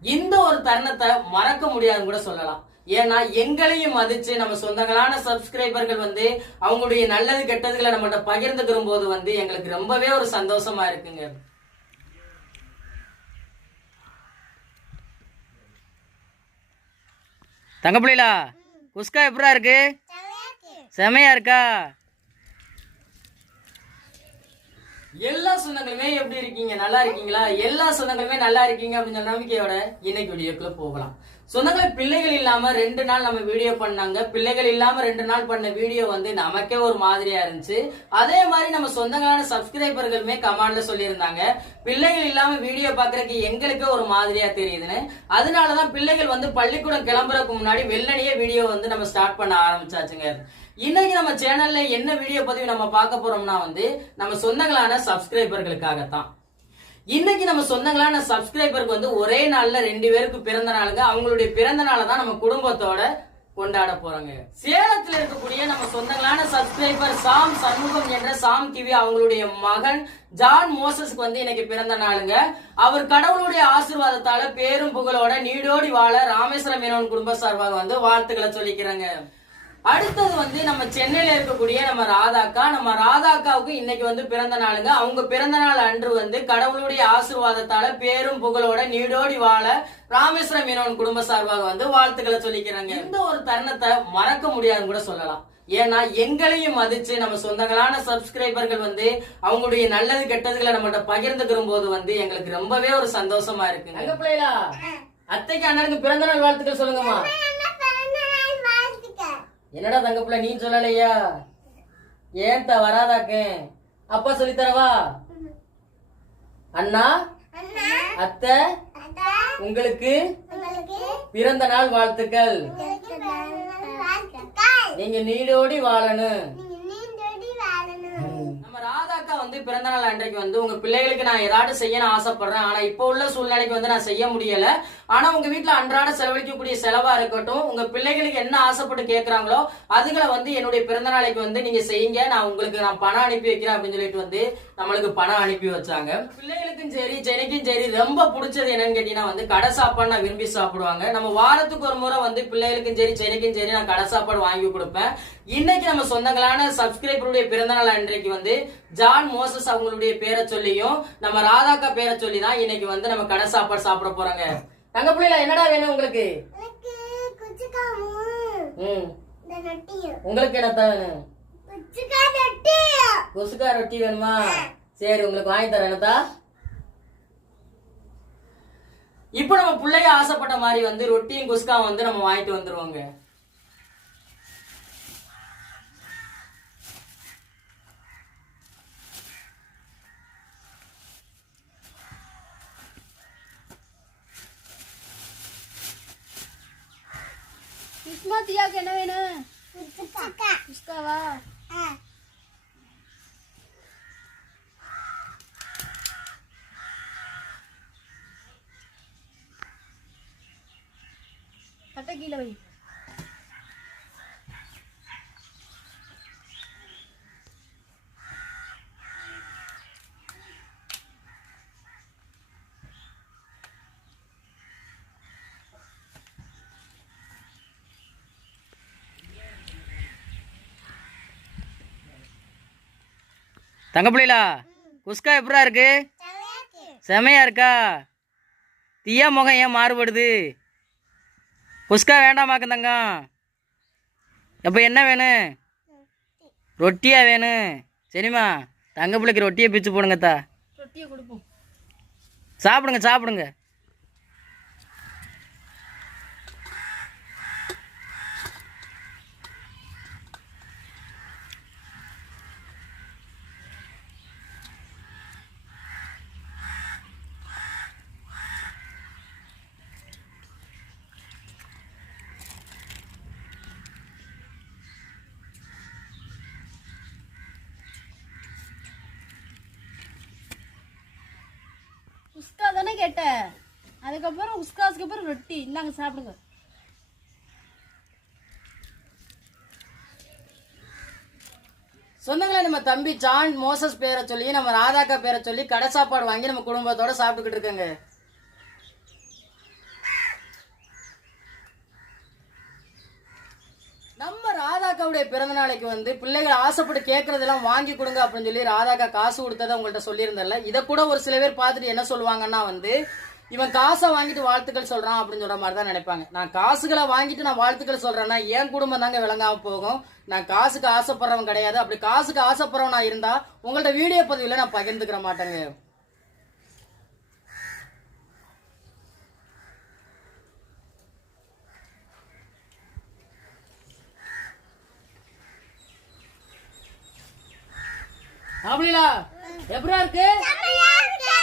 இந்த ஒரு தருணத்தை மறக்க முடியாதுன்னு கூட சொல்லலாம். ஏன்னா எங்களையும் மதிச்சு நம்ம சொந்தங்களான சப்ஸ்கிரைபர்கள் வந்து அவங்களுடைய நல்லது கெட்டதுகளை நம்மகிட்ட பகிர்ந்துக்கிற போது வந்து எங்களுக்கு ரொம்பவே ஒரு சந்தோஷமா இருக்குங்க. தங்கப்பிள்ளைலா குஸ்கா எப்படா இருக்கு? செமையா இருக்கா? எல்லா சொந்தங்களுமே எப்படி இருக்கீங்க? நல்லா இருக்கீங்களா? எல்லா சொந்தங்களுமே நல்லா இருக்கீங்க அப்படின்னு நம்பிக்கையோட இன்னைக்கு வீடியோக்குள்ள போகலாம். சொந்தங்கள் பிள்ளைகள் இல்லாம ரெண்டு நாள் நம்ம வீடியோ பண்ணாங்க. பிள்ளைகள் இல்லாம ரெண்டு நாள் பண்ண வீடியோ வந்து நமக்கே ஒரு மாதிரியா இருந்துச்சு. அதே மாதிரி நம்ம சொந்தங்களான சப்ஸ்கிரைபர்களுமே கமாண்ட்ல சொல்லியிருந்தாங்க. பிள்ளைகள் இல்லாம வீடியோ பாக்குறதுக்கு எங்களுக்கே ஒரு மாதிரியா தெரியுதுன்னு. அதனாலதான் பிள்ளைகள் வந்து பள்ளிக்கூடம் கிளம்புறதுக்கு முன்னாடி வெள்ளனையே வீடியோ வந்து நம்ம ஸ்டார்ட் பண்ண ஆரம்பிச்சாச்சுங்க. இன்னைக்கு நம்ம சேனல்ல என்ன வீடியோ பதிவு நம்ம பார்க்க போறோம்னா வந்து நம்ம சொந்தங்களான சப்ஸ்கிரைபர்களுக்காகத்தான். இன்னைக்கு நம்ம சொந்தங்களான சப்ஸ்கிரைபருக்கு வந்து ஒரே நாள்ல ரெண்டு பேருக்கு பிறந்த நாளுங்க. அவங்களுடைய பிறந்த நாளை தான் நம்ம குடும்பத்தோட கொண்டாட போறாங்க. சேலத்துல இருக்கக்கூடிய நம்ம சொந்தங்களான சப்ஸ்கிரைபர் சாம் சண்முகம் என்ற சாம் கிவி அவங்களுடைய மகன் ஜான் மோசஸ்க்கு வந்து இன்னைக்கு பிறந்த நாளுங்க. அவர் கடவுளுடைய ஆசிர்வாதத்தால பேரும் புகழோட நீடோடி வாழ ராமேஸ்வரம் மீனவன் குடும்ப சார்பாக வந்து வாழ்த்துக்களை சொல்லிக்கிறாங்க. அடுத்தது வந்து நம்ம சென்னையில இருக்கக்கூடிய நம்ம ராதாக்கா. நம்ம ராதாக்காவுக்கு இன்னைக்கு வந்து பிறந்த நாளுங்க. அவங்க பிறந்த நாள் அன்று வந்து கடவுளுடைய ஆசீர்வாதத்தால பேரும் புகழோட நீடோடி வாழ ராமேஸ்வரம் மீனவன் குடும்ப சார்பாக வந்து வாழ்த்துக்களை சொல்லிக்கிறாங்க. இந்த ஒரு தருணத்தை மறக்க முடியாதுன்னு கூட சொல்லலாம். ஏன்னா எங்களையும் மதிச்சு நம்ம சொந்தங்களான சப்ஸ்கிரைபர்கள் வந்து அவங்களுடைய நல்லது கெட்டதுகளை நம்மகிட்ட பகிர்ந்துக்கிற போது வந்து எங்களுக்கு ரொம்பவே ஒரு சந்தோஷமா இருக்கு அங்க பிள்ளைகளா அத்தைக்கு அண்ணனுக்கு பிறந்த நாள் வாழ்த்துக்கள் சொல்லுங்கம்மா. என்னடா தங்கப்புல நீ சொல்லலையா? ஏன் த வராதாக்கு? அப்பா சொல்லி தரவா அண்ணா? அத்தை? உங்களுக்கு? பிறந்த நாள் வாழ்த்துக்கள். நீங்க நீடோடி வாழணும். வந்து பிறந்த நாள் அன்றைக்கு வந்து உங்க பிள்ளைகளுக்கு நான் ஏதாவது செய்யணும் ஆசைப்படுறேன். ஆனா இப்போ உள்ள சூழ்நிலைக்கு வந்து நான் செய்ய முடியல. ஆனா உங்க வீட்டுல அன்றாட செலவழிக்கக்கூடிய செலவா இருக்கட்டும் உங்க பிள்ளைகளுக்கு என்ன ஆசைப்பட்டு கேட்கறாங்களோ அதுகளை வந்து என்னுடைய பிறந்த நாளைக்கு வந்து நீங்க செய்யுங்க. நான் உங்களுக்கு நான் பணம் அனுப்பி வைக்கிறேன் அப்படின்னு சொல்லிட்டு வந்து நம்மளுக்கு பணம் அனுப்பி வச்சாங்க. பிள்ளைகளுக்கும் சரி சென்னைக்கும் சரி ரொம்ப பிடிச்சது என்னன்னு கேட்டீங்கன்னா வந்து கடை சாப்பாடு நான் விரும்பி சாப்பிடுவாங்க. நம்ம வாரத்துக்கு ஒரு முறை வந்து பிள்ளைகளுக்கும் சரி சென்னைக்கும் சரி நான் கடை சாப்பாடு வாங்கி கொடுப்பேன். இன்னைக்கு நம்ம சொந்தங்களான சப்ஸ்கிரைபருடைய பிறந்த நாள் அன்றைக்கு வந்து ஜான் மோசஸ் அவங்களுடைய பேரை சொல்லியும் நம்ம ராதாக்கா பேரை சொல்லி தான் இன்னைக்கு வந்து நம்ம கடை சாப்பாடு சாப்பிட போறாங்க. தங்க பிள்ளைல என்னடா வேணும் உங்களுக்கு? உங்களுக்கு என்னத்தான் வேணும்? குசுக்கா ரொட்டி வேணுமா? சரி உங்களுக்கு வாங்கி தரேன் என்னத்தா? இப்போ நம்ம பிள்ளைய ஆசைப்பட்ட மாதிரி வந்து ரொட்டியும் குஸ்காவும் வந்து நம்ம வாங்கிட்டு வந்துருவோங்க. கிருஷ்ணாத்தியாவுக்கு என்ன வேணும் குஸ்காவா கட்ட கீழே வை தங்க பிள்ளைலா குஸ்கா எப்படா இருக்கு? செமையா இருக்கா? தீயா முகம் ஏன் மாறுபடுது? குஸ்கா வேண்டாமாக்கு தங்கம். அப்போ என்ன வேணும் ரொட்டியா வேணும் சரிம்மா தங்க பிள்ளைக்கு ரொட்டியை பிச்சு போடுங்கத்தா. ரொட்டியை கொடுப்போம். சாப்பிடுங்க சாப்பிடுங்க குஸ்கா தானே கேட்ட. அதுக்கப்புறம் உஸ்காஸ்க்கு அப்புறம் ரொட்டி. இந்தாங்க சாப்பிடுங்க. சொன்னங்களே நம்ம தம்பி ஜான் மோசஸ் பேரை சொல்லி நம்ம ராதாக்கா பேரை சொல்லி கடை சாப்பாடு வாங்கி நம்ம குடும்பத்தோட சாப்பிட்டுக்கிட்டு இருக்கோங்க. ராதாக்காவுடைய பிறந்த நாளைக்கு வந்து பிள்ளைகள் ஆசைப்பட்டு கேட்கறதெல்லாம் வாங்கி கொடுங்க அப்படின்னு சொல்லி ராதாக்கா காசு கொடுத்ததை உங்கள்கிட்ட சொல்லியிருந்தல இதை கூட ஒரு சில பேர் பார்த்துட்டு என்ன சொல்லுவாங்கன்னா வந்து இவன் காசை வாங்கிட்டு வாழ்த்துக்கள் சொல்றான் அப்படின்னு சொல்ற மாதிரி தான் நினைப்பாங்க. நான் காசுகளை வாங்கிட்டு நான் வாழ்த்துக்கள் சொல்றேன்னா என் குடும்பம் தாங்க விளங்காம போகும். நான் காசுக்கு ஆசைப்படுறவன் கிடையாது. அப்படி காசுக்கு ஆசைப்படுறவனா இருந்தா உங்கள்ட்ட வீடியோ பதிவில் நான் பகிர்ந்துக்கிற மாட்டேங்க. அப்படிங்களா எப்படியா இருக்கு?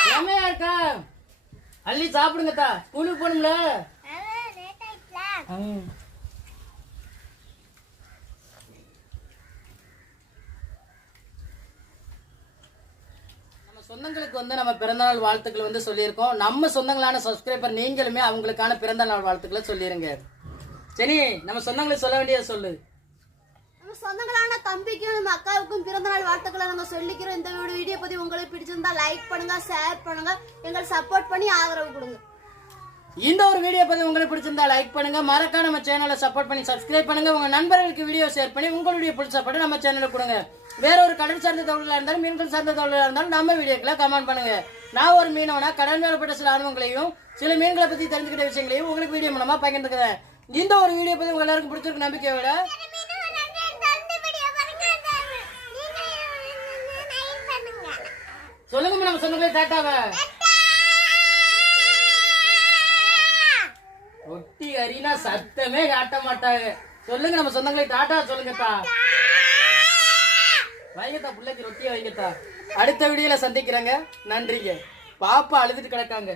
செம்மையா இருக்கா? அள்ளி சாப்பிடுங்கத்தா ஸ்கூலுக்கு போகணும்ல? நம்ம சொந்தங்களுக்கு வந்து நம்ம பிறந்தநாள் வாழ்த்துக்கள் வந்து சொல்லியிருக்கோம். நம்ம சொந்தங்களான சப்ஸ்கிரைபர் நீங்களுமே அவங்களுக்கான பிறந்தநாள் வாழ்த்துக்களை சொல்லிருங்க. சரி நம்ம சொந்தங்களுக்கு சொல்ல வேண்டியதை சொல்லு. நம்ம சொந்தங்களான தம்பிக்கும் நம்ம அக்கா வாழ்த்துக்களை நாங்கள் சொல்லிக்கிறோம். இந்த வீடியோ பத்தி உங்களுக்கு பிடிச்சிருந்தா லைக் பண்ணுங்க ஷேர் பண்ணுங்க. எங்களை சப்போர்ட் பண்ணி ஆதரவு கொடுங்க. இந்த ஒரு வீடியோ பத்தி உங்களுக்கு பிடிச்சிருந்தா லைக் பண்ணுங்க. மறக்காம நம்ம சேனலை சப்போர்ட் பண்ணி சப்ஸ்கிரைப் பண்ணுங்க. உங்க நண்பர்களுக்கு வீடியோ ஷேர் பண்ணி உங்களுடைய பிடிச்ச படம் நம்ம சேனலுக்கு கொடுங்க. வேற ஒரு கடல் சார்ந்த தொழிலாக இருந்தாலும் மீன்கள் சார்ந்த தொழிலாக இருந்தாலும் நம்ம வீடியோக்களை கமெண்ட் பண்ணுங்க. நான் ஒரு மீனவனா கடல் மேலப்பட்ட சில அனுபவங்களையும் சில மீன்களை பத்தி தெரிஞ்சுக்கிட்ட விஷயங்களையும் உங்களுக்கு வீடியோ மூலமா பகிர்ந்துக்கிறேன் இந்த ஒரு வீடியோ பத்தி உங்க எல்லாருக்கும் பிடிச்சிருக்கு நம்பிக்கையோட சொல்லுங்க நம்ம சொன்னங்களே டாட்டாவ ஒட்டி அரினா சத்தமே காட்ட மாட்டாங்க. சொல்லுங்க நம்ம சொந்தங்களே டாட்டா சொல்லுங்கத்தா வைங்கத்தா பிள்ளைக்கு ரொட்டியை வைங்கத்தா அடுத்த வீடியோல சந்திக்கிறேங்க. நன்றிங்க. பாப்பா அழுதுட்டு கிடக்காங்க.